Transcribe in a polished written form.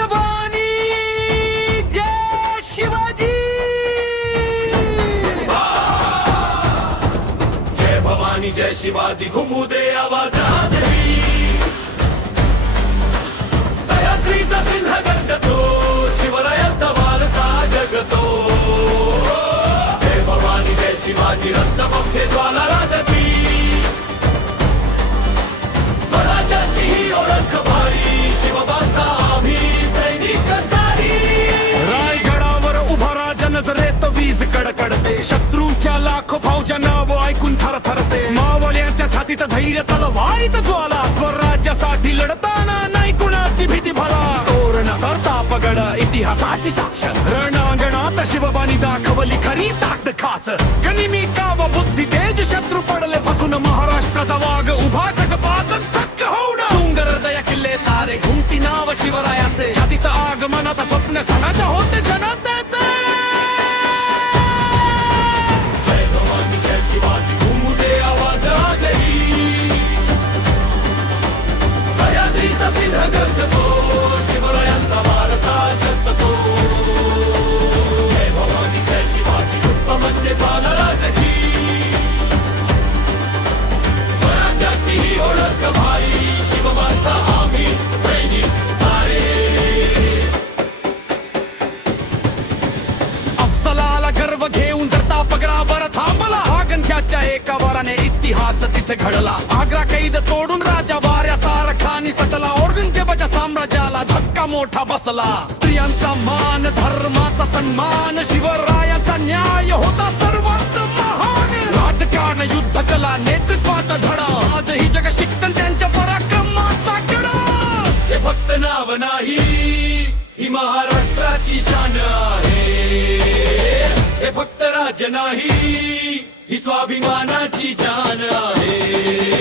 भवानी जय शिवाजी जय भवानी जय शिवाजी घुमू दे आवाज आजही सह्याद्रीचा सिंह गर्जतो शिवरायांचा वारसा जगतो जय भवानी जय शिवाजी रत्नपंथे ज्वाला राजाची स्वराज्याची ही ओळख भारी शिवबांचा आम्ही सैनिक सारी रायगडावर उभा राजा नजरेत वीज कडकडते शत्रूंच्या लाखो फौजा नाव ऐकून थरथरते मावळ्यांच्या छातीत धैर्य तलवारीत ज्वाला स्वराज्यासाठी लढताना नाही कुणाची भीती भला तोरण प्रतापगड इतिहासाची साक्ष रणांगणात शिवबानी दाखवली खरी ताकद खास गनिमी काव बुद्धी तेज शत्रू पडले फसून महाराष्ट्राचा वाघ उभा जगपात थक्क होऊन डोंगर दया किल्ले सारे घुमती नाव शिवरायाचे छातीत आगमनात स्वप्न सणाच्या होते जनतेचे जय भवानी जय शिवाजी घुमू दे आवाज आजही सह्याद्रीचा सिंह गर्जतो शिवरायांचा वारसा जगतो जय भवानी जय शिवाजी गुप्त म्हणजे ज्वाला राजाची स्वराज्याची ही ओळख भाई शिवबांचा आम्ही सैनिक सारे अफसलाला गर्व घेऊन तर तापगडावर थांबला आगंत्याच्या एका वराने इतिहास तिथे घडला आग्रा कैद तोडून राजा वाऱ्यासार खानी सटला औरंगजेबाच्या साम्राज्याला धक्का मोठा बसला स्त्रियांचा मान धर्माचा सन्मान शिवरायाचा न्याय होता सर्वात महान राजकारण युद्ध कला नेतृत्वाचा धडा आजही जग शिकतं त्यांच्या पराक्रमाचा गडा हे फक्त नाव नाही ही महाराष्ट्राची शान आहे हे फक्त राज्य नाही ही स्वाभिमानाची जान आहे